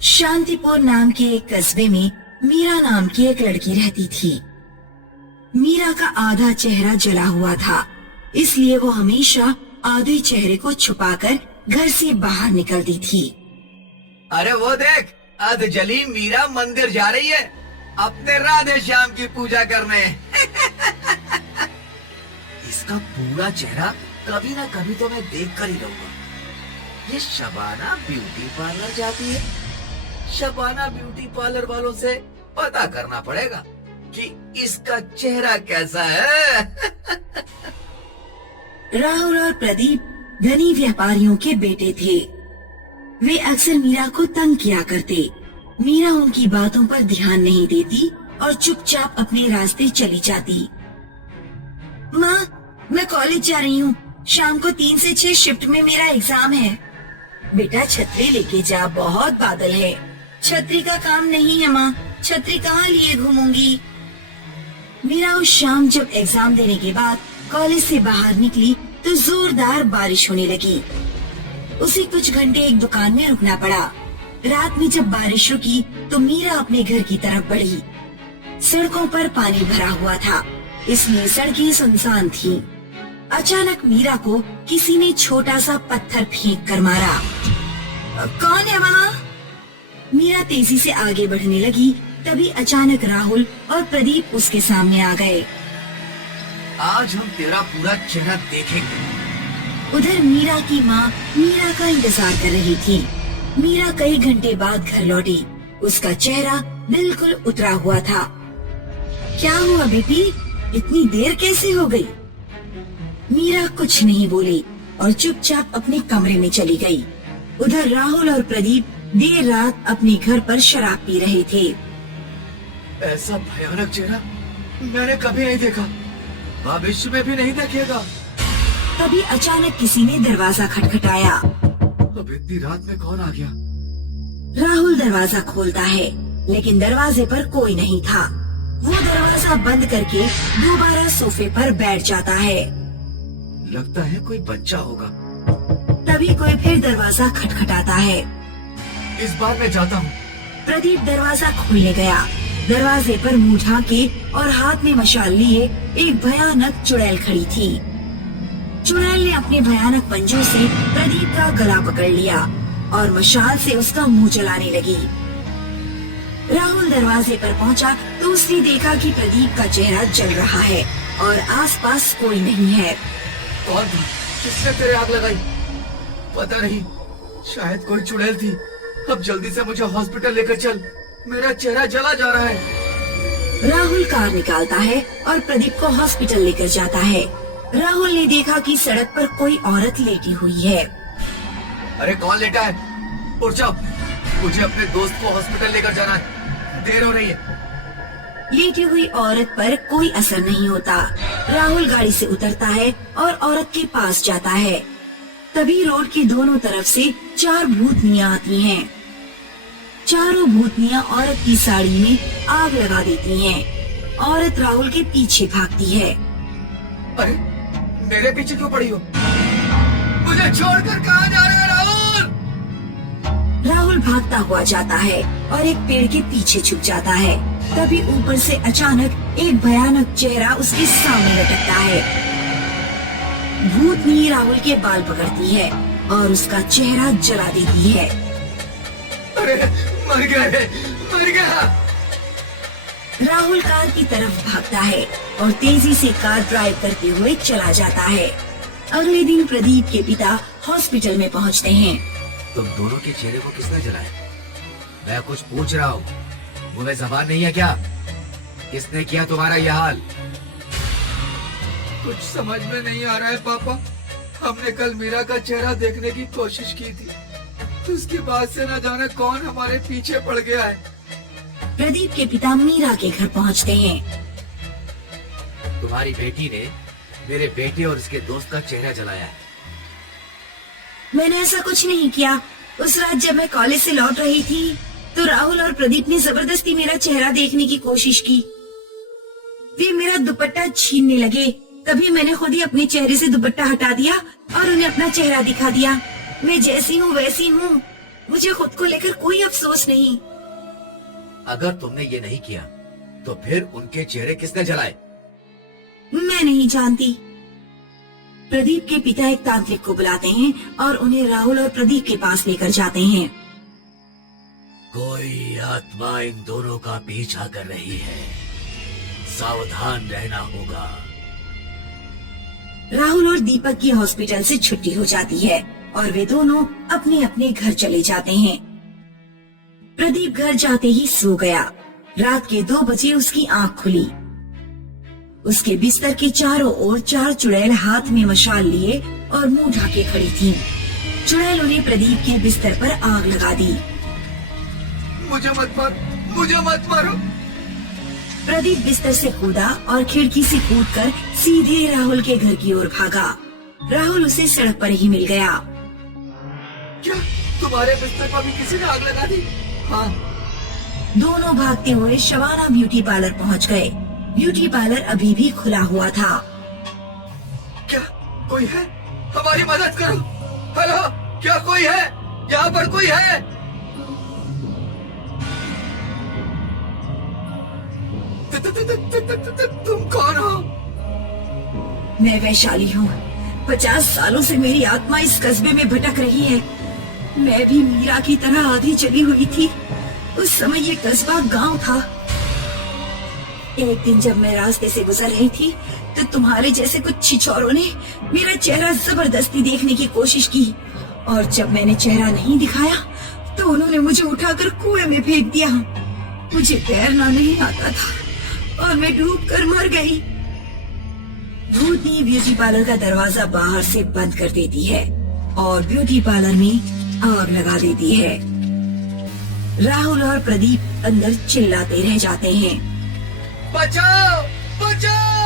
शांतिपुर नाम के एक कस्बे में मीरा नाम की एक लड़की रहती थी। मीरा का आधा चेहरा जला हुआ था, इसलिए वो हमेशा आधे चेहरे को छुपाकर घर से बाहर निकलती थी। अरे वो देख, अध जली मीरा मंदिर जा रही है अपने राधे श्याम की पूजा करने। इसका पूरा चेहरा कभी ना कभी तो मैं देख कर ही रहूंगा। ये शबाना ब्यूटी पार्लर जाती है। शबाना ब्यूटी पार्लर वालों से पता करना पड़ेगा कि इसका चेहरा कैसा है। राहुल और प्रदीप धनी व्यापारियों के बेटे थे। वे अक्सर मीरा को तंग किया करते। मीरा उनकी बातों पर ध्यान नहीं देती और चुपचाप अपने रास्ते चली जाती। माँ, मैं कॉलेज जा रही हूँ। शाम को 3 से 6 शिफ्ट में मेरा एग्जाम है। बेटा छतरी लेके जा, बहुत बादल है। छतरी का काम नहीं है माँ, छतरी कहाँ लिए घूमूंगी। मीरा उस शाम जब एग्जाम देने के बाद कॉलेज से बाहर निकली तो जोरदार बारिश होने लगी। उसे कुछ घंटे एक दुकान में रुकना पड़ा। रात में जब बारिश रुकी तो मीरा अपने घर की तरफ बढ़ी। सड़कों पर पानी भरा हुआ था, इसलिए सड़कें सुनसान थीं। अचानक मीरा को किसी ने छोटा सा पत्थर फेंक कर मारा। कौन है वहाँ? मीरा तेजी से आगे बढ़ने लगी, तभी अचानक राहुल और प्रदीप उसके सामने आ गए। आज हम तेरा पूरा चेहरा देखेंगे। उधर मीरा की माँ मीरा का इंतजार कर रही थी। मीरा कई घंटे बाद घर लौटी। उसका चेहरा बिल्कुल उतरा हुआ था। क्या हुआ बेटी, इतनी देर कैसे हो गई? मीरा कुछ नहीं बोली और चुपचाप अपने कमरे में चली गई। उधर राहुल और प्रदीप देर रात अपने घर पर शराब पी रहे थे। ऐसा भयानक चेहरा मैंने कभी नहीं देखा, भविष्य में भी नहीं देखेगा। तभी अचानक किसी ने दरवाजा खटखटाया। अब इतनी रात में कौन आ गया? राहुल दरवाजा खोलता है, लेकिन दरवाजे पर कोई नहीं था। वो दरवाजा बंद करके दोबारा सोफे पर बैठ जाता है। लगता है कोई बच्चा होगा। तभी कोई फिर दरवाजा खटखटाता है। इस बार मैं जाता हूँ। प्रदीप दरवाजा खोलने गया। दरवाजे पर मुंह ढाके और हाथ में मशाल लिए एक भयानक चुड़ैल खड़ी थी। चुड़ैल ने अपने भयानक पंजों से प्रदीप का गला पकड़ लिया और मशाल से उसका मुंह जलाने लगी। राहुल दरवाजे पर पहुंचा तो उसने देखा कि प्रदीप का चेहरा जल रहा है और आसपास कोई नहीं है। कौन था? किसने तेरे आग लगाई? पता नहीं, शायद कोई चुड़ैल थी। अब जल्दी से मुझे हॉस्पिटल लेकर चल, मेरा चेहरा जला जा रहा है। राहुल कार निकालता है और प्रदीप को हॉस्पिटल लेकर जाता है। राहुल ने देखा कि सड़क पर कोई औरत लेटी हुई है। अरे कौन लेटा है? उठ जाओ, मुझे अपने दोस्त को हॉस्पिटल लेकर जाना है, देर हो रही है। लेटी हुई औरत पर कोई असर नहीं होता। राहुल गाड़ी से उतरता है और औरत के पास जाता है। तभी रोड के दोनों तरफ से 4 भूतनियाँ आती हैं। चारों भूतनियाँ औरत की साड़ी में आग लगा देती हैं। औरत राहुल के पीछे भागती है। अरे मेरे पीछे क्यों पड़ी हो? मुझे छोड़कर कहाँ जा रहे हो राहुल? राहुल भागता हुआ जाता है और एक पेड़ के पीछे छुप जाता है। तभी ऊपर से अचानक एक भयानक चेहरा उसके सामने लटकता है। भूतनी राहुल के बाल पकड़ती है और उसका चेहरा जला देती है। अरे मर गया। राहुल कार की तरफ भागता है और तेजी से कार ड्राइव करते हुए चला जाता है। अगले दिन प्रदीप के पिता हॉस्पिटल में पहुंचते हैं। तुम दोनों के चेहरे को किसने जलाया? मैं कुछ पूछ रहा हूँ, मुझे जबान नहीं है क्या? किसने किया तुम्हारा यह हाल? कुछ समझ में नहीं आ रहा है पापा। हमने कल मीरा का चेहरा देखने की कोशिश की थी, उसके बाद से न जाने कौन हमारे पीछे पड़ गया है। प्रदीप के पिता मीरा के घर पहुंचते हैं। तुम्हारी बेटी ने मेरे बेटे और उसके दोस्त का चेहरा जलाया है। मैंने ऐसा कुछ नहीं किया। उस रात जब मैं कॉलेज से लौट रही थी तो राहुल और प्रदीप ने जबरदस्ती मेरा चेहरा देखने की कोशिश की। वे मेरा दुपट्टा छीनने लगे। तभी मैंने खुद ही अपने चेहरे से दुपट्टा हटा दिया और उन्हें अपना चेहरा दिखा दिया। मैं जैसी हूँ वैसी हूँ। मुझे खुद को लेकर कोई अफसोस नहीं। अगर तुमने ये नहीं किया तो फिर उनके चेहरे किसने जलाए? मैं नहीं जानती। प्रदीप के पिता एक तांत्रिक को बुलाते हैं और उन्हें राहुल और प्रदीप के पास लेकर जाते हैं। कोई आत्मा इन दोनों का पीछा कर रही है, सावधान रहना होगा। राहुल और दीपक की हॉस्पिटल से छुट्टी हो जाती है और वे दोनों अपने अपने घर चले जाते हैं। प्रदीप घर जाते ही सो गया। रात के 2 बजे उसकी आंख खुली। उसके बिस्तर के चारों ओर 4 चुड़ैल हाथ में मशाल लिए और मुंह ढाके खड़ी थीं। चुड़ैलों ने प्रदीप के बिस्तर पर आग लगा दी। मुझे मत मारो। प्रदीप बिस्तर से कूदा और खिड़की से कूदकर सीधे राहुल के घर की ओर भागा। राहुल उसे सड़क पर ही मिल गया। क्या तुम्हारे बिस्तर पर भी किसी ने आग लगा दी? हाँ। दोनों भागते हुए शबाना ब्यूटी पार्लर पहुंच गए। ब्यूटी पार्लर अभी भी खुला हुआ था। क्या कोई है? हमारी मदद करो। हेलो, क्या कोई है? यहाँ पर कोई है? तुम कौन हो? मैं वैशाली हूँ। 50 सालों से मेरी आत्मा इस कस्बे में भटक रही है। मैं भी मीरा की तरह आधी चली हुई थी। उस समय ये कस्बा गांव था। एक दिन जब मैं रास्ते से गुजर रही थी तो तुम्हारे जैसे कुछ छिछोरों ने मेरा चेहरा जबरदस्ती देखने की कोशिश की, और जब मैंने चेहरा नहीं दिखाया तो उन्होंने मुझे उठाकर कुएं में फेंक दिया। मुझे तैरना नहीं आता था और मैं डूबकर मर गई। भूतनी ब्यूटी पार्लर का दरवाजा बाहर से बंद कर देती है और ब्यूटी पार्लर में आग लगा देती है। राहुल और प्रदीप अंदर चिल्लाते रह जाते हैं। बचाओ, बचाओ!